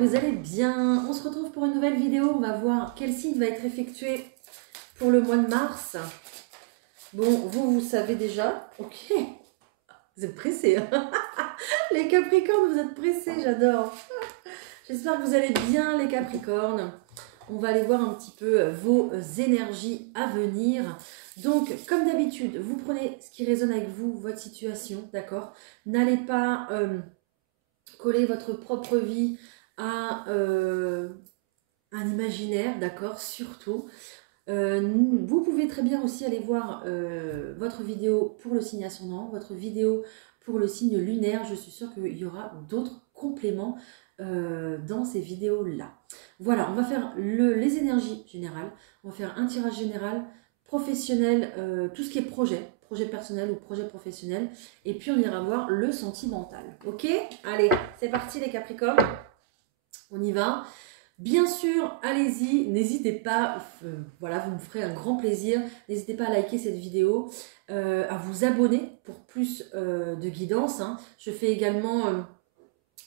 vous allez bien. On se retrouve pour une nouvelle vidéo. On va voir quel signe va être effectué pour le mois de mars. Bon, vous savez déjà. Ok. Vous êtes pressés. Hein. Les Capricornes, vous êtes pressés, j'adore. J'espère que vous allez bien, les Capricornes. On va aller voir un petit peu vos énergies à venir. Donc, comme d'habitude, vous prenez ce qui résonne avec vous, votre situation, d'accord? N'allez pas coller votre propre vie à un imaginaire, d'accord? Surtout. Vous pouvez très bien aussi aller voir votre vidéo pour le signe ascendant, votre vidéo pour le signe lunaire. Je suis sûre qu'il y aura d'autres compléments dans ces vidéos-là. Voilà, on va faire les énergies générales. On va faire un tirage général, professionnel, tout ce qui est projet personnel ou projet professionnel. Et puis on ira voir le sentimental. Ok? Allez, c'est parti les Capricornes. On y va. Bien sûr, allez-y, n'hésitez pas, voilà, vous me ferez un grand plaisir. N'hésitez pas à liker cette vidéo, à vous abonner pour plus de guidance. Hein. Je fais également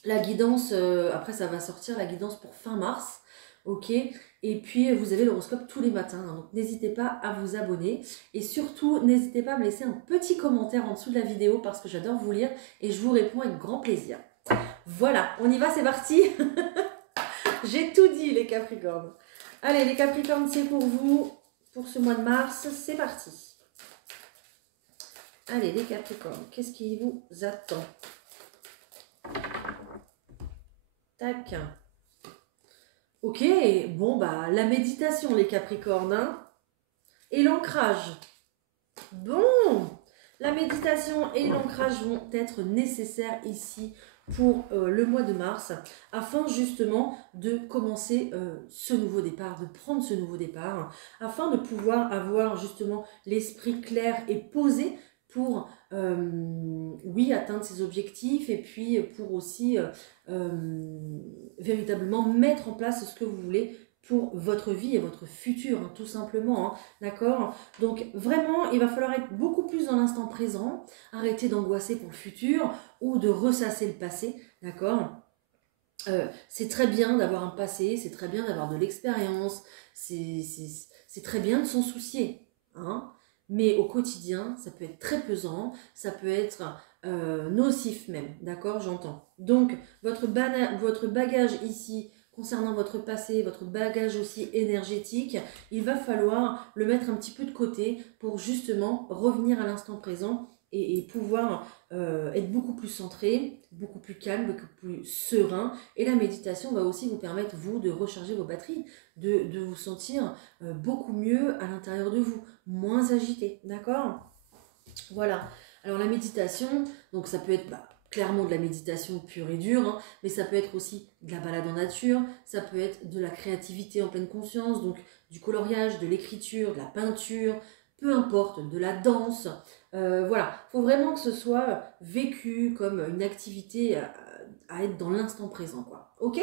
la guidance, après ça va sortir, la guidance pour fin mars, ok. Et puis vous avez l'horoscope tous les matins, hein. Donc n'hésitez pas à vous abonner. Et surtout, n'hésitez pas à me laisser un petit commentaire en dessous de la vidéo parce que j'adore vous lire et je vous réponds avec grand plaisir. Voilà, on y va, c'est parti. J'ai tout dit les Capricornes. Allez les Capricornes, c'est pour vous, pour ce mois de mars, c'est parti. Allez les Capricornes, qu'est-ce qui vous attend? Tac. Ok, bon bah la méditation les Capricornes, hein, et l'ancrage. Bon, la méditation et l'ancrage vont être nécessaires ici pour le mois de mars, afin justement de commencer ce nouveau départ, de prendre ce nouveau départ, afin de pouvoir avoir justement l'esprit clair et posé pour, oui, atteindre ses objectifs et puis pour aussi véritablement mettre en place ce que vous voulez pour votre vie et votre futur, hein, tout simplement, hein, d'accord? Donc vraiment, il va falloir être beaucoup plus dans l'instant présent, arrêter d'angoisser pour le futur ou de ressasser le passé, d'accord? C'est très bien d'avoir un passé, c'est très bien d'avoir de l'expérience, c'est très bien de s'en soucier, hein? Mais au quotidien, ça peut être très pesant, ça peut être nocif même, d'accord? J'entends. Donc, votre bagage ici, concernant votre passé, votre bagage aussi énergétique, il va falloir le mettre un petit peu de côté pour justement revenir à l'instant présent et pouvoir être beaucoup plus centré, beaucoup plus calme, beaucoup plus serein. Et la méditation va aussi vous permettre, vous, de recharger vos batteries, de vous sentir beaucoup mieux à l'intérieur de vous, moins agité, d'accord? Voilà. Alors la méditation, donc ça peut être clairement de la méditation pure et dure, hein, mais ça peut être aussi de la balade en nature, ça peut être de la créativité en pleine conscience, donc du coloriage, de l'écriture, de la peinture, peu importe, de la danse. Voilà, il faut vraiment que ce soit vécu comme une activité à être dans l'instant présent, quoi. Ok?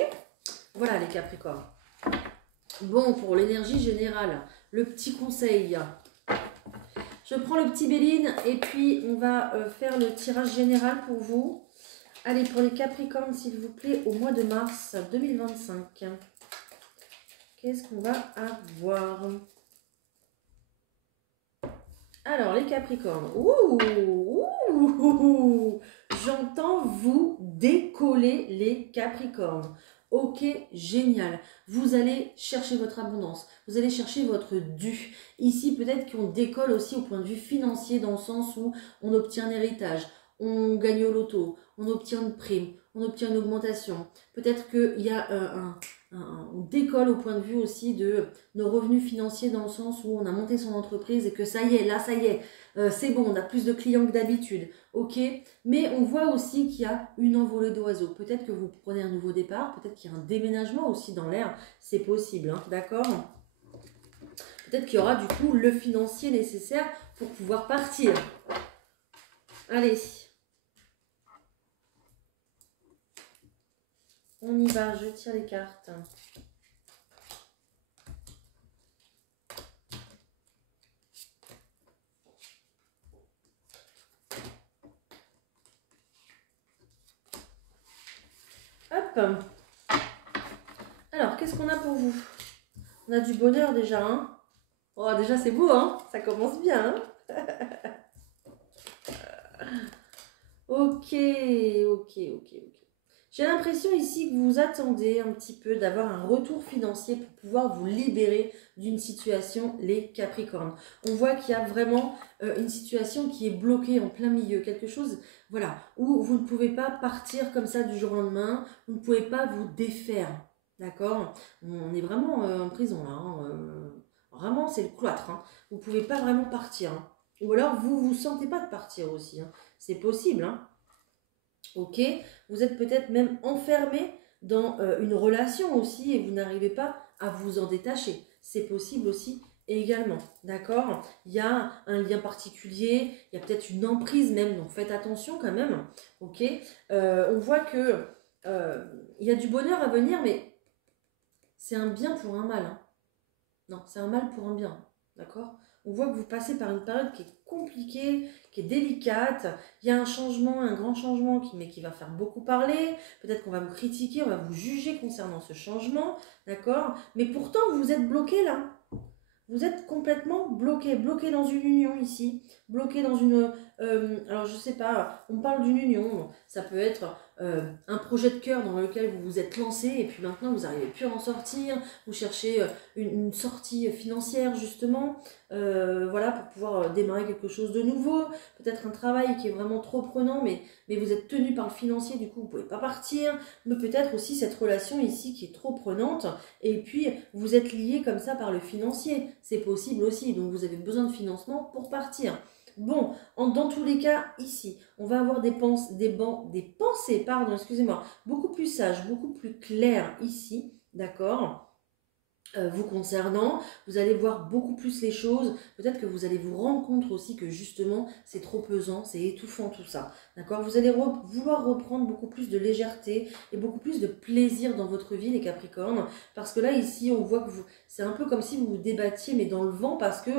Voilà les Capricornes. Bon, pour l'énergie générale, le petit conseil. Je prends le petit Béline et puis on va faire le tirage général pour vous. Allez, pour les Capricornes, s'il vous plaît, au mois de mars 2025. Qu'est-ce qu'on va avoir? Alors, les Capricornes. J'entends vous décoller les Capricornes. Ok, génial. Vous allez chercher votre abondance. Vous allez chercher votre dû. Ici, peut-être qu'on décolle aussi au point de vue financier, dans le sens où on obtient un héritage, on gagne au loto, on obtient une prime, on obtient une augmentation. Peut-être qu'il y a on décolle au point de vue aussi de nos revenus financiers, dans le sens où on a monté son entreprise et que ça y est, là ça y est, c'est bon, on a plus de clients que d'habitude, ok? Mais on voit aussi qu'il y a une envolée d'oiseaux. Peut-être que vous prenez un nouveau départ, peut-être qu'il y a un déménagement aussi dans l'air, c'est possible, hein, d'accord? Peut-être qu'il y aura du coup le financier nécessaire pour pouvoir partir. Allez. On y va, je tire les cartes. Hop. Alors, qu'est-ce qu'on a pour vous? On a du bonheur déjà, hein? Oh, déjà, c'est beau, hein? Ça commence bien, hein? Ok, ok, ok, ok. J'ai l'impression ici que vous attendez un petit peu d'avoir un retour financier pour pouvoir vous libérer d'une situation, les Capricornes. On voit qu'il y a vraiment une situation qui est bloquée en plein milieu, quelque chose, voilà, où vous ne pouvez pas partir comme ça du jour au lendemain, vous ne pouvez pas vous défaire, d'accord? On est vraiment en prison là, hein, vraiment c'est le cloître, hein. Vous ne pouvez pas vraiment partir, hein. Ou alors vous ne vous sentez pas de partir aussi, hein. C'est possible, hein. Ok, vous êtes peut-être même enfermé dans une relation aussi et vous n'arrivez pas à vous en détacher. C'est possible aussi également, d'accord? Il y a un lien particulier, il y a peut-être une emprise même, donc faites attention quand même, ok? On voit que il y a du bonheur à venir, mais c'est un bien pour un mal, hein. Non, c'est un mal pour un bien, d'accord? On voit que vous passez par une période qui est compliquée, qui est délicate. Il y a un changement, un grand changement qui va faire beaucoup parler. Peut-être qu'on va vous critiquer, on va vous juger concernant ce changement, d'accord? Mais pourtant, vous êtes bloqué là. Vous êtes complètement bloqué, bloqué dans une union ici, bloqué dans une... alors je sais pas, on parle d'une union, ça peut être un projet de cœur dans lequel vous vous êtes lancé et puis maintenant vous n'arrivez plus à en sortir, vous cherchez une sortie financière justement, voilà, pour pouvoir démarrer quelque chose de nouveau, peut-être un travail qui est vraiment trop prenant mais vous êtes tenu par le financier, du coup vous ne pouvez pas partir, mais peut-être aussi cette relation ici qui est trop prenante et puis vous êtes lié comme ça par le financier, c'est possible aussi, donc vous avez besoin de financement pour partir. Bon, dans tous les cas, ici, on va avoir des pensées, pardon, excusez-moi, beaucoup plus sages, beaucoup plus claires ici, d'accord, vous concernant, vous allez voir beaucoup plus les choses, peut-être que vous allez vous rendre compte aussi que justement c'est trop pesant, c'est étouffant tout ça, d'accord? Vous allez vouloir reprendre beaucoup plus de légèreté et beaucoup plus de plaisir dans votre vie les Capricornes, parce que là ici on voit que c'est un peu comme si vous vous débattiez mais dans le vent parce que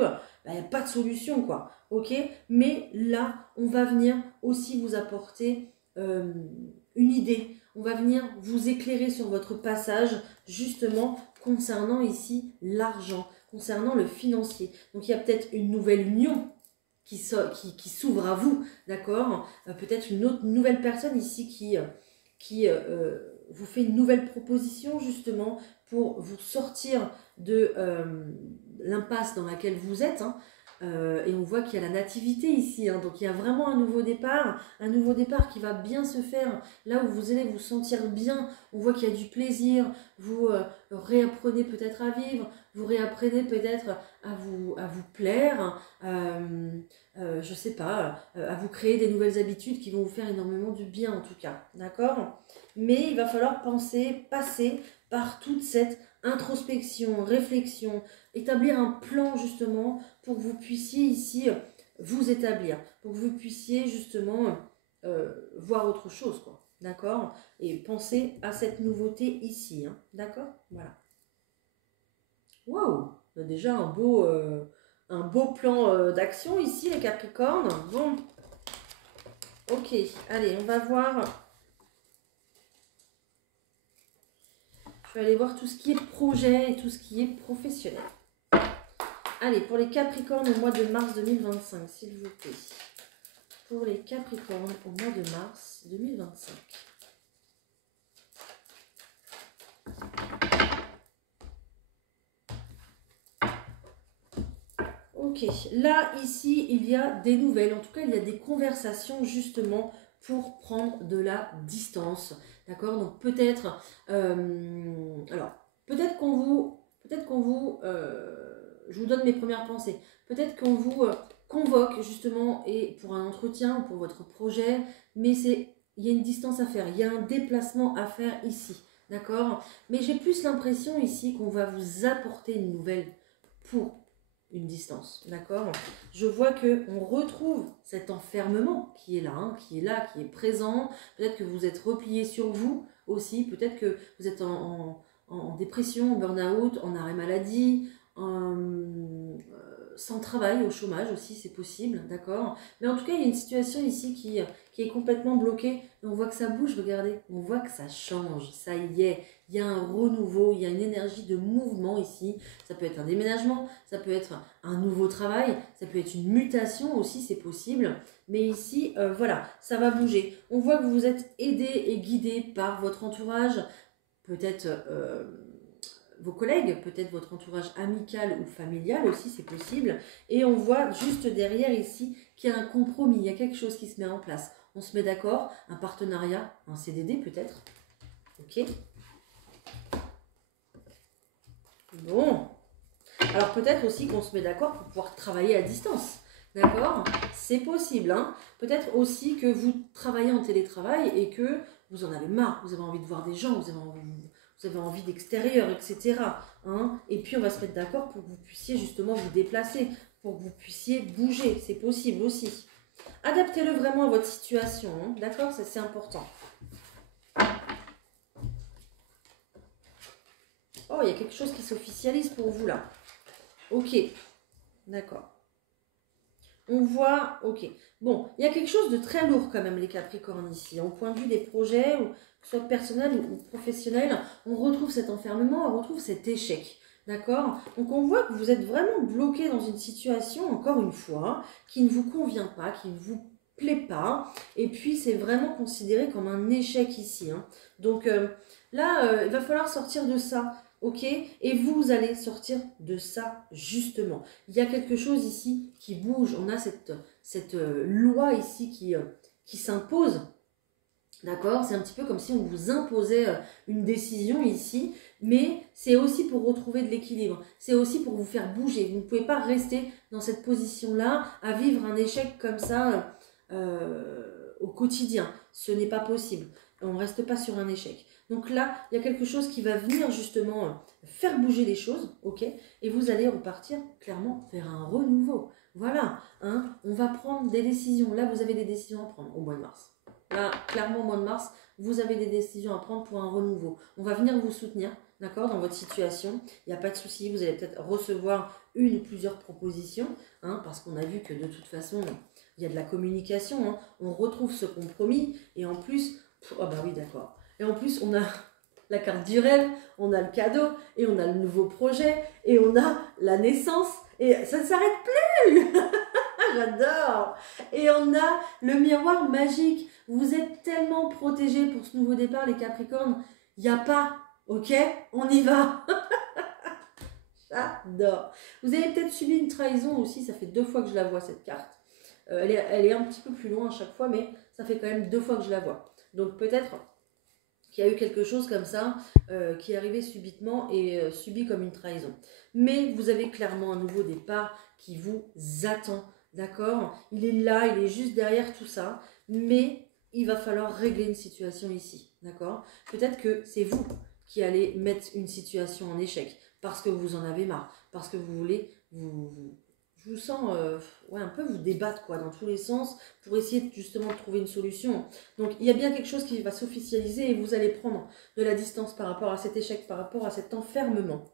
il n'y a pas de solution quoi, ok? Mais là on va venir aussi vous apporter une idée, on va venir vous éclairer sur votre passage justement concernant ici l'argent, concernant le financier. Donc il y a peut-être une nouvelle union qui s'ouvre à vous, d'accord? Peut-être une nouvelle personne ici qui vous fait une nouvelle proposition justement pour vous sortir de l'impasse dans laquelle vous êtes, hein. Et on voit qu'il y a la nativité ici, hein, donc il y a vraiment un nouveau départ qui va bien se faire, là où vous allez vous sentir bien, on voit qu'il y a du plaisir, vous réapprenez peut-être à vivre, vous réapprenez peut-être à vous plaire, je sais pas, à vous créer des nouvelles habitudes qui vont vous faire énormément du bien en tout cas, d'accord? Mais il va falloir passer par toute cette introspection, réflexion, établir un plan justement pour que vous puissiez ici vous établir, pour que vous puissiez justement voir autre chose, quoi, d'accord? Et penser à cette nouveauté ici, hein, d'accord? Voilà. Waouh! On a déjà un beau plan d'action ici, les Capricornes. Bon, ok, allez, on va voir. Je vais aller voir tout ce qui est projet et tout ce qui est professionnel. Allez, pour les Capricornes au mois de mars 2025, s'il vous plaît. Pour les Capricornes au mois de mars 2025. Ok, là, ici, il y a des nouvelles. En tout cas, il y a des conversations justement pour prendre de la distance. D'accord? Donc peut-être... alors, peut-être qu'on vous... je vous donne mes premières pensées. Peut-être qu'on vous convoque justement et pour un entretien ou pour votre projet, mais il y a une distance à faire, il y a un déplacement à faire ici, d'accord? Mais j'ai plus l'impression ici qu'on va vous apporter une nouvelle pour une distance, d'accord? Je vois qu'on retrouve cet enfermement qui est là, hein, qui est présent. Peut-être que vous êtes replié sur vous aussi, peut-être que vous êtes en dépression, en burn-out, en arrêt maladie, sans travail, au chômage aussi, c'est possible, d'accord? Mais en tout cas, il y a une situation ici qui est complètement bloquée. Et on voit que ça bouge, regardez. On voit que ça change, ça y est. Il y a un renouveau, il y a une énergie de mouvement ici. Ça peut être un déménagement, ça peut être un nouveau travail, ça peut être une mutation aussi, c'est possible. Mais ici, voilà, ça va bouger. On voit que vous êtes aidé et guidé par votre entourage, peut-être vos collègues, peut-être votre entourage amical ou familial aussi, c'est possible. Et on voit juste derrière ici qu'il y a un compromis, il y a quelque chose qui se met en place. On se met d'accord, un partenariat, un CDD peut-être. Ok. Bon. Alors peut-être aussi qu'on se met d'accord pour pouvoir travailler à distance. D'accord? C'est possible. Hein, peut-être aussi que vous travaillez en télétravail et que vous en avez marre, vous avez envie de voir des gens, vous avez envie d'extérieur, etc. Hein, et puis on va se mettre d'accord pour que vous puissiez justement vous déplacer, pour que vous puissiez bouger. C'est possible aussi. Adaptez-le vraiment à votre situation. Hein, d'accord? Ça c'est important. Oh, il y a quelque chose qui s'officialise pour vous là. Ok. D'accord. On voit, ok. Bon, il y a quelque chose de très lourd quand même, les Capricornes ici. Au point de vue des projets, ou, que ce soit personnel ou professionnel, on retrouve cet enfermement, on retrouve cet échec. D'accord? Donc on voit que vous êtes vraiment bloqué dans une situation, encore une fois, qui ne vous convient pas, qui ne vous plaît pas. Et puis c'est vraiment considéré comme un échec ici. Hein. Donc là, il va falloir sortir de ça. Ok, et vous allez sortir de ça justement. Il y a quelque chose ici qui bouge. On a cette loi ici qui s'impose. D'accord? C'est un petit peu comme si on vous imposait une décision ici, mais c'est aussi pour retrouver de l'équilibre. C'est aussi pour vous faire bouger. Vous ne pouvez pas rester dans cette position-là à vivre un échec comme ça au quotidien. Ce n'est pas possible. On ne reste pas sur un échec. Donc là, il y a quelque chose qui va venir justement faire bouger les choses, ok? Et vous allez repartir clairement vers un renouveau. Voilà, hein? On va prendre des décisions. Là, vous avez des décisions à prendre au mois de mars. Là, clairement, au mois de mars, vous avez des décisions à prendre pour un renouveau. On va venir vous soutenir, d'accord, dans votre situation. Il n'y a pas de souci, vous allez peut-être recevoir une ou plusieurs propositions, hein, parce qu'on a vu que de toute façon, il y a de la communication. Hein. On retrouve ce compromis et en plus, oh bah oui, d'accord. Et en plus, on a la carte du rêve, on a le cadeau, et on a le nouveau projet, et on a la naissance, et ça ne s'arrête plus. J'adore. Et on a le miroir magique. Vous êtes tellement protégés pour ce nouveau départ, les Capricornes. Il n'y a pas, ok? On y va. J'adore. Vous avez peut-être subi une trahison aussi, ça fait 2 fois que je la vois cette carte. Elle est un petit peu plus loin à chaque fois, mais ça fait quand même 2 fois que je la vois. Donc peut-être qu'il y a eu quelque chose comme ça qui est arrivé subitement et subi comme une trahison. Mais vous avez clairement un nouveau départ qui vous attend, d'accord? Il est là, il est juste derrière tout ça, mais il va falloir régler une situation ici, d'accord? Peut-être que c'est vous qui allez mettre une situation en échec parce que vous en avez marre, parce que vous voulez je vous sens ouais, un peu vous débattre quoi, dans tous les sens pour essayer justement de trouver une solution. Donc il y a bien quelque chose qui va s'officialiser et vous allez prendre de la distance par rapport à cet échec, par rapport à cet enfermement.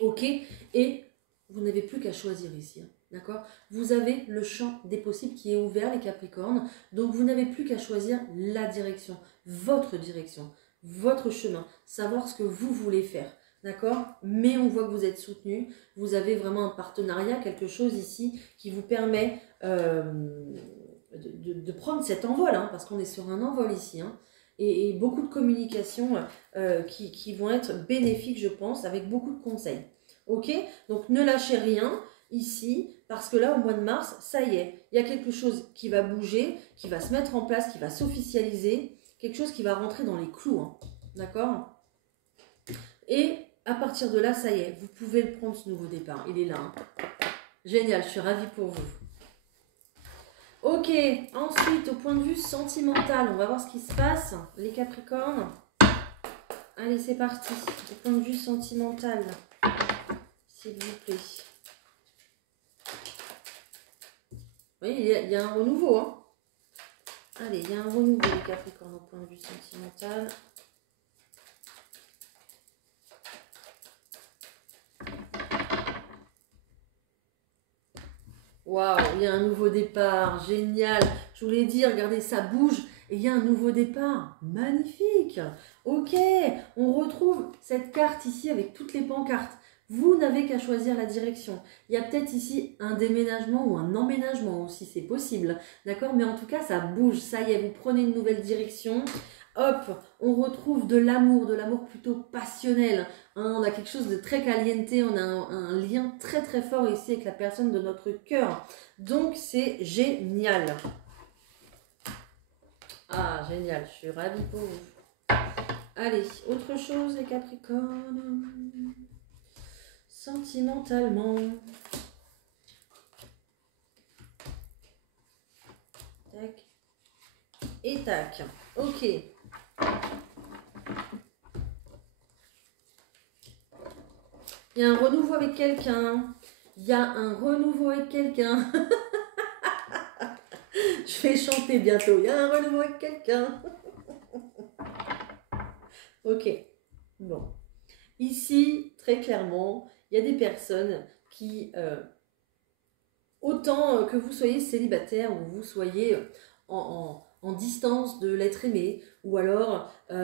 Ok? Et vous n'avez plus qu'à choisir ici. Hein, d'accord? Vous avez le champ des possibles qui est ouvert, les Capricornes. Donc vous n'avez plus qu'à choisir la direction, votre chemin, savoir ce que vous voulez faire. D'accord? Mais on voit que vous êtes soutenu. Vous avez vraiment un partenariat, quelque chose ici qui vous permet de prendre cet envol, hein, parce qu'on est sur un envol ici. Hein, et beaucoup de communications qui vont être bénéfiques, je pense, avec beaucoup de conseils. Ok? Donc ne lâchez rien ici, parce que là, au mois de mars, ça y est, il y a quelque chose qui va bouger, qui va se mettre en place, qui va s'officialiser, quelque chose qui va rentrer dans les clous. Hein, d'accord? Et à partir de là, ça y est, vous pouvez le prendre ce nouveau départ. Il est là. Hein. Génial, je suis ravie pour vous. Ok, ensuite, au point de vue sentimental, on va voir ce qui se passe. Les Capricornes. Allez, c'est parti. Au point de vue sentimental, s'il vous plaît. Oui, il y a un renouveau. Hein. Allez, il y a un renouveau, les Capricornes, au point de vue sentimental. Waouh, il y a un nouveau départ, génial. Je vous l'ai dit, regardez, ça bouge et il y a un nouveau départ. Magnifique. Ok, on retrouve cette carte ici avec toutes les pancartes. Vous n'avez qu'à choisir la direction. Il y a peut-être ici un déménagement ou un emménagement aussi, c'est possible. D'accord, mais en tout cas, ça bouge. Ça y est, vous prenez une nouvelle direction. Hop, on retrouve de l'amour plutôt passionnel. Hein, on a quelque chose de très caliente, on a un lien très très fort ici avec la personne de notre cœur. Donc c'est génial. Ah, génial, je suis ravie pour vous. Allez, autre chose les Capricornes. Sentimentalement. Tac. Et tac. Ok. Il y a un renouveau avec quelqu'un. Il y a un renouveau avec quelqu'un. Je vais chanter bientôt. Il y a un renouveau avec quelqu'un. Ok. Bon. Ici, très clairement, il y a des personnes qui, autant que vous soyez célibataire ou vous soyez en distance de l'être aimé, ou alors, je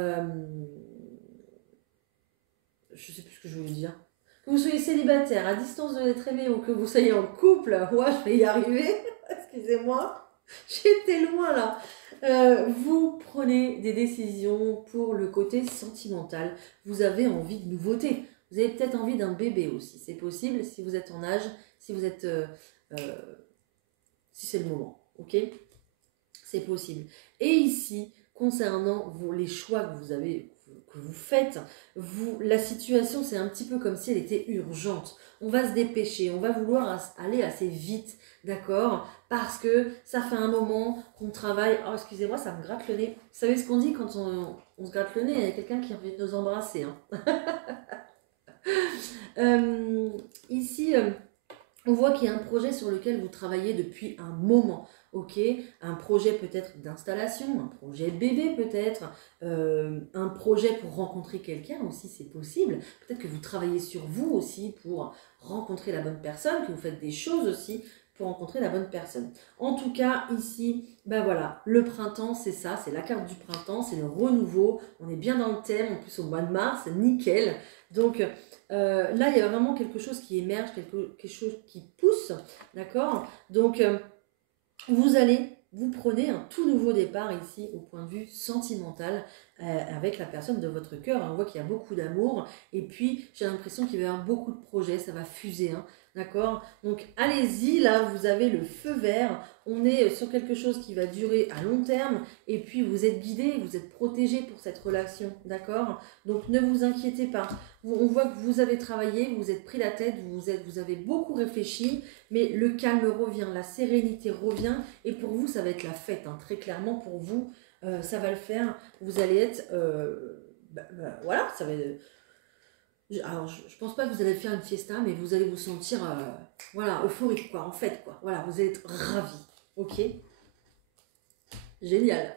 ne sais plus ce que je voulais dire. Que vous soyez célibataire, à distance de l'être aimé, ou que vous soyez en couple, moi je vais y arriver, excusez-moi, j'étais loin là. Vous prenez des décisions pour le côté sentimental, vous avez envie de nouveautés, vous avez peut-être envie d'un bébé aussi, c'est possible si vous êtes en âge, si vous êtes, si c'est le moment, ok? C'est possible. Et ici, concernant les choix que vous avez, que vous faites, la situation, c'est un petit peu comme si elle était urgente. On va se dépêcher, on va vouloir aller assez vite, d'accord? Parce que ça fait un moment qu'on travaille. Oh, excusez-moi, ça me gratte le nez. Vous savez ce qu'on dit quand on se gratte le nez? Il y a quelqu'un qui a envie de nous embrasser. Hein. Ici, on voit qu'il y a un projet sur lequel vous travaillez depuis un moment. Ok, un projet peut-être d'installation, un projet bébé peut-être, un projet pour rencontrer quelqu'un aussi, c'est possible. Peut-être que vous travaillez sur vous aussi pour rencontrer la bonne personne, que vous faites des choses aussi pour rencontrer la bonne personne. En tout cas, ici, ben voilà, le printemps, c'est ça, c'est la carte du printemps, c'est le renouveau. On est bien dans le thème, en plus au mois de mars, nickel. Donc là, il y a vraiment quelque chose qui émerge, quelque chose qui pousse, d'accord? Donc, vous prenez un tout nouveau départ ici au point de vue sentimental avec la personne de votre cœur. On voit qu'il y a beaucoup d'amour et puis j'ai l'impression qu'il va y avoir beaucoup de projets, ça va fuser, hein, d'accord? Donc allez-y, là vous avez le feu vert, on est sur quelque chose qui va durer à long terme et puis vous êtes guidé, vous êtes protégé pour cette relation, d'accord? Donc ne vous inquiétez pas, on voit que vous avez travaillé, vous êtes pris la tête, vous avez beaucoup réfléchi, mais le calme revient, la sérénité revient, et pour vous, ça va être la fête, hein. Très clairement, pour vous, ça va le faire, vous allez être, voilà, ça va être, alors je pense pas que vous allez faire une fiesta, mais vous allez vous sentir, voilà, euphorique, quoi, en fait, quoi, voilà, vous allez être ravis, ok? Génial.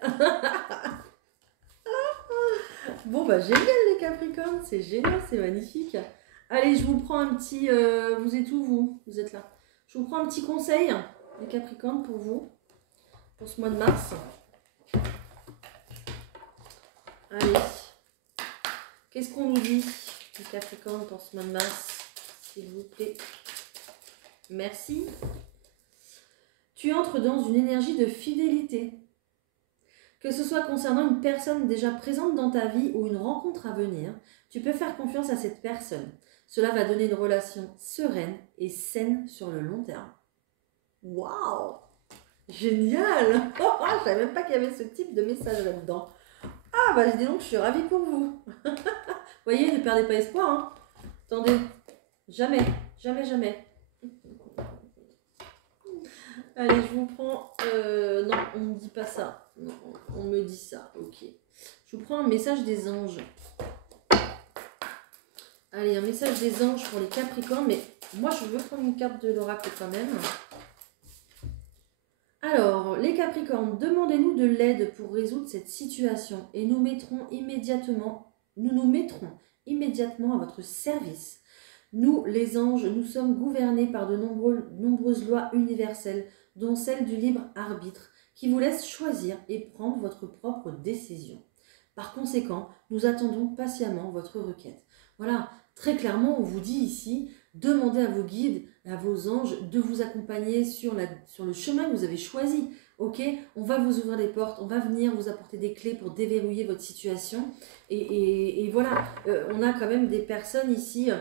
Bon, bah génial les Capricornes, c'est génial, c'est magnifique. Allez, je vous prends un petit, vous êtes où vous? Vous êtes là. Je vous prends un petit conseil, les Capricornes, pour vous, pour ce mois de mars. Allez, qu'est-ce qu'on nous dit, les Capricornes, pour ce mois de mars, s'il vous plaît? Merci. Tu entres dans une énergie de fidélité. Que ce soit concernant une personne déjà présente dans ta vie ou une rencontre à venir, tu peux faire confiance à cette personne. Cela va donner une relation sereine et saine sur le long terme. Waouh! Génial! Je ne savais même pas qu'il y avait ce type de message là-dedans. Ah, bah dis donc, je suis ravie pour vous. Vous voyez, ne perdez pas espoir. Hein. Attendez, jamais, jamais, jamais. Allez, je vous prends... non, on ne me dit pas ça. Non, on me dit ça, ok. Je vous prends un message des anges. Allez, un message des anges pour les Capricornes, mais moi je veux prendre une carte de l'oracle quand même. Alors, les Capricornes, demandez-nous de l'aide pour résoudre cette situation et nous nous mettrons immédiatement à votre service. Nous, les anges, nous sommes gouvernés par de nombreuses lois universelles, dont celle du libre arbitre, qui vous laisse choisir et prendre votre propre décision. Par conséquent, nous attendons patiemment votre requête. Voilà, très clairement, on vous dit ici, demandez à vos guides, à vos anges, de vous accompagner sur le chemin que vous avez choisi. Ok, on va vous ouvrir des portes, on va venir vous apporter des clés pour déverrouiller votre situation. Et voilà, on a quand même des personnes ici,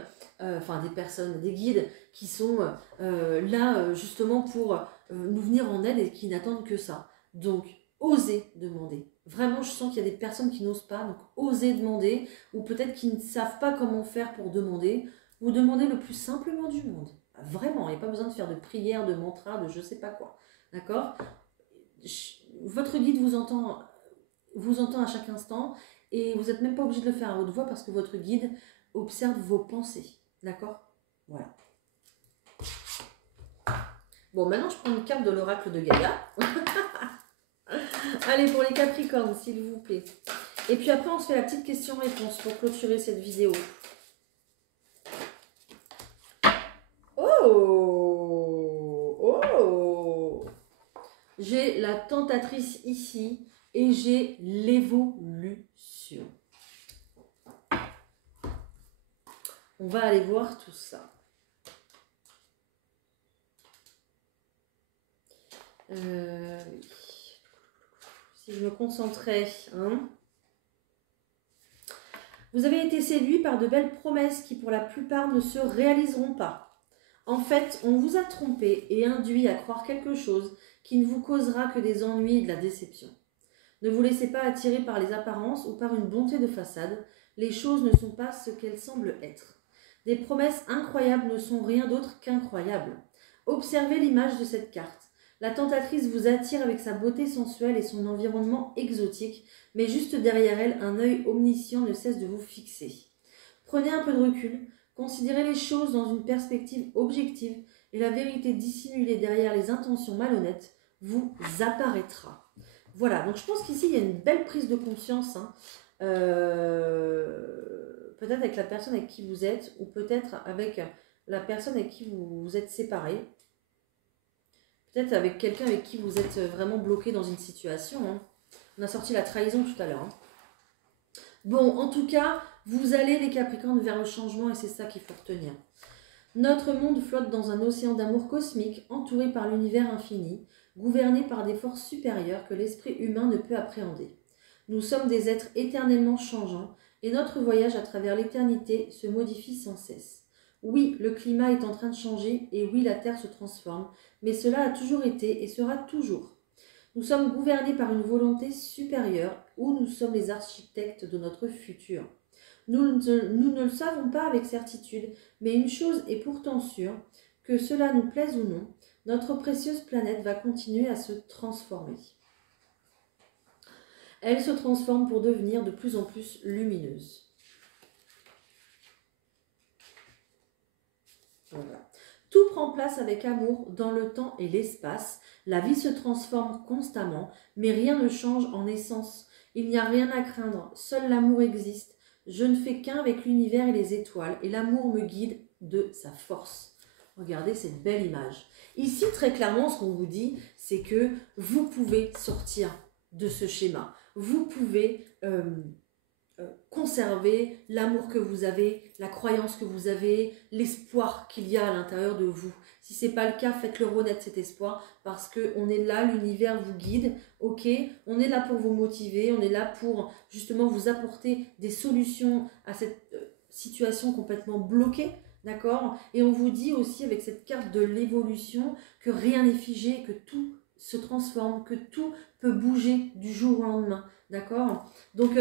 des guides qui sont là justement pour nous venir en aide et qui n'attendent que ça. Donc, osez demander. Vraiment, je sens qu'il y a des personnes qui n'osent pas, donc osez demander, ou peut-être qui ne savent pas comment faire pour demander, ou demandez le plus simplement du monde. Vraiment, il n'y a pas besoin de faire de prières, de mantras, de je sais pas quoi. D'accord? Votre guide vous entend à chaque instant, et vous n'êtes même pas obligé de le faire à haute voix parce que votre guide observe vos pensées. D'accord? Voilà. Bon, maintenant je prends une carte de l'oracle de Gaïa. Allez, pour les Capricornes, s'il vous plaît. Et puis après, on se fait la petite question-réponse pour clôturer cette vidéo. Oh! Oh! J'ai la tentatrice ici et j'ai l'évolution. On va aller voir tout ça. Si je me concentrais, hein. Vous avez été séduit par de belles promesses qui pour la plupart ne se réaliseront pas. En fait, on vous a trompé et induit à croire quelque chose qui ne vous causera que des ennuis et de la déception. Ne vous laissez pas attirer par les apparences ou par une bonté de façade. Les choses ne sont pas ce qu'elles semblent être. Des promesses incroyables ne sont rien d'autre qu'incroyables. Observez l'image de cette carte. La tentatrice vous attire avec sa beauté sensuelle et son environnement exotique, mais juste derrière elle, un œil omniscient ne cesse de vous fixer. Prenez un peu de recul, considérez les choses dans une perspective objective et la vérité dissimulée derrière les intentions malhonnêtes vous apparaîtra. Voilà, donc je pense qu'ici il y a une belle prise de conscience, hein. Peut-être avec la personne avec qui vous êtes ou peut-être avec la personne avec qui vous êtes séparés. Peut-être avec quelqu'un avec qui vous êtes vraiment bloqué dans une situation, hein. On a sorti la trahison tout à l'heure, hein. Bon, en tout cas, vous allez les Capricornes vers le changement et c'est ça qu'il faut retenir. Notre monde flotte dans un océan d'amour cosmique, entouré par l'univers infini, gouverné par des forces supérieures que l'esprit humain ne peut appréhender. Nous sommes des êtres éternellement changeants et notre voyage à travers l'éternité se modifie sans cesse. Oui, le climat est en train de changer et oui, la Terre se transforme, mais cela a toujours été et sera toujours. Nous sommes gouvernés par une volonté supérieure où nous sommes les architectes de notre futur. Nous ne le savons pas avec certitude, mais une chose est pourtant sûre, que cela nous plaise ou non, notre précieuse planète va continuer à se transformer. Elle se transforme pour devenir de plus en plus lumineuse. Voilà. Tout prend place avec amour dans le temps et l'espace. La vie se transforme constamment, mais rien ne change en essence. Il n'y a rien à craindre, seul l'amour existe. Je ne fais qu'un avec l'univers et les étoiles, et l'amour me guide de sa force. Regardez cette belle image. Ici, très clairement, ce qu'on vous dit, c'est que vous pouvez sortir de ce schéma. Vous pouvez conserver l'amour que vous avez, la croyance que vous avez, l'espoir qu'il y a à l'intérieur de vous. Si ce n'est pas le cas, faites-le renaître cet espoir parce qu'on est là, l'univers vous guide, ok? On est là pour vous motiver, on est là pour justement vous apporter des solutions à cette situation complètement bloquée, d'accord? Et on vous dit aussi avec cette carte de l'évolution que rien n'est figé, que tout se transforme, que tout peut bouger du jour au lendemain, d'accord? Donc,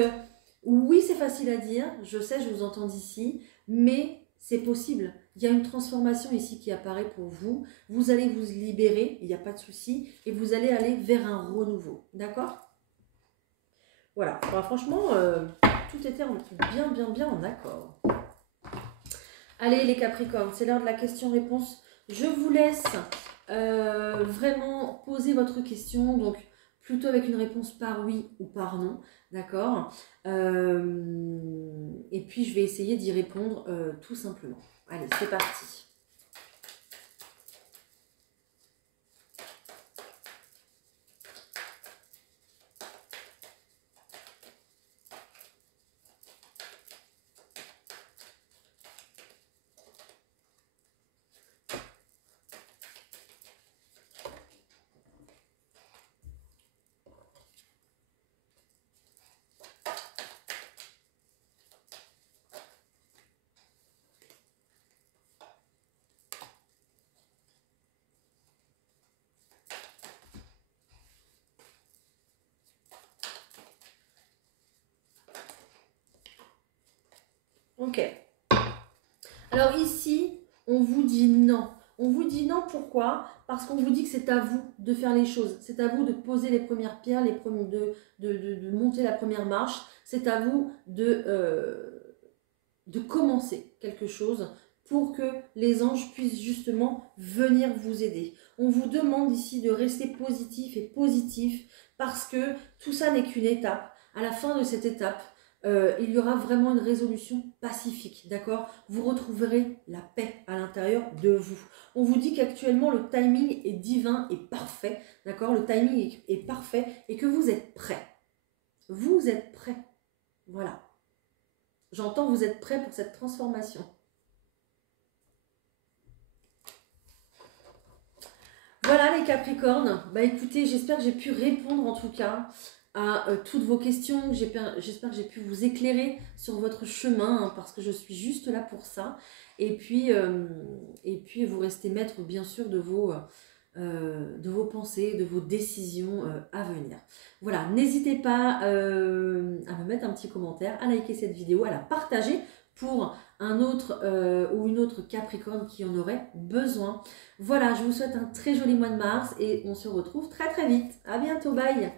oui, c'est facile à dire, je sais, je vous entends d'ici, mais c'est possible. Il y a une transformation ici qui apparaît pour vous. Vous allez vous libérer, il n'y a pas de souci, et vous allez aller vers un renouveau. D'accord? Voilà. Alors, franchement, tout était bien en accord. Allez, les Capricornes, c'est l'heure de la question-réponse. Je vous laisse vraiment poser votre question, donc plutôt avec une réponse par oui ou par non. D'accord. Et puis, je vais essayer d'y répondre tout simplement. Allez, c'est parti. Ok. Alors ici, on vous dit non. On vous dit non, pourquoi? Parce qu'on vous dit que c'est à vous de faire les choses. C'est à vous de poser les premières pierres, de monter la première marche. C'est à vous de commencer quelque chose pour que les anges puissent justement venir vous aider. On vous demande ici de rester positif et positif parce que tout ça n'est qu'une étape. À la fin de cette étape, il y aura vraiment une résolution pacifique, d'accord? Vous retrouverez la paix à l'intérieur de vous. On vous dit qu'actuellement le timing est divin et parfait, d'accord? Le timing est parfait et que vous êtes prêts. Vous êtes prêts, voilà. J'entends vous êtes prêts pour cette transformation. Voilà les Capricornes, bah écoutez, j'espère que j'ai pu répondre en tout cas à toutes vos questions, j'espère que j'ai pu vous éclairer sur votre chemin, hein, parce que je suis juste là pour ça. Et puis vous restez maître bien sûr de vos pensées, de vos décisions à venir. Voilà, n'hésitez pas à me mettre un petit commentaire, à liker cette vidéo, à la partager pour un autre ou une autre Capricorne qui en aurait besoin. Voilà, je vous souhaite un très joli mois de mars et on se retrouve très très vite. À bientôt, bye!